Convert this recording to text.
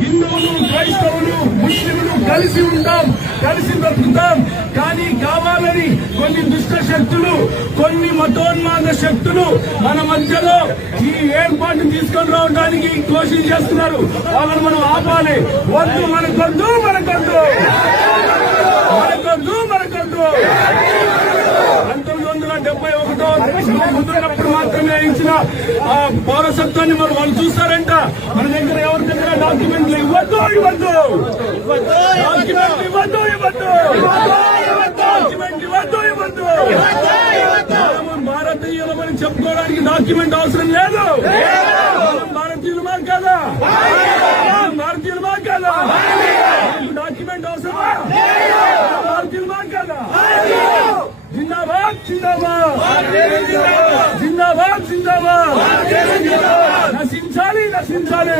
హిందువులు, క్రైస్తవులు, ముస్లింలు కలిసి ఉంటాం, కలిసి బ్రతుకుతాం. కానీ కావాలని కొన్ని దుష్ట శక్తులు, కొన్ని మతోన్మాద శక్తులు మన మధ్యలో ఈ ఏర్పాటును తీసుకొని రావడానికి కోషిష్ చేస్తున్నారు. వాళ్ళని మనం ఆపాలి. వద్దు, మనకొద్దు, మనకొద్దు, మనకొద్దు, మనకొద్దు. 1971 ముద్రణప్పుడు మాత్రమే ఇచ్చిన పౌరసత్వాన్ని మరి వాళ్ళు చూస్తారంట. మన దగ్గర ఎవరి దగ్గర డాక్యుమెంట్లు ఇవ్వద్దు, ఇవ్వద్దు, డాక్యుమెంట్ ఇవ్వద్దు, ఇవ్వద్దు, డాక్యుమెంట్ ఇవ్వద్దు, ఇవ్వద్దు. భారతీయులమని చెప్పుకోవడానికి డాక్యుమెంట్ అవసరం లేదు. భారతీయులమా కాదా? భారతీయులమా కాదా? డాక్యుమెంట్ అవసరమా? భారతీయులమా కాదా? జిందాబాద్, జిందాబాద్, జిందాబాద్, జిందాబాద్. నశించాలి, నశించాలి.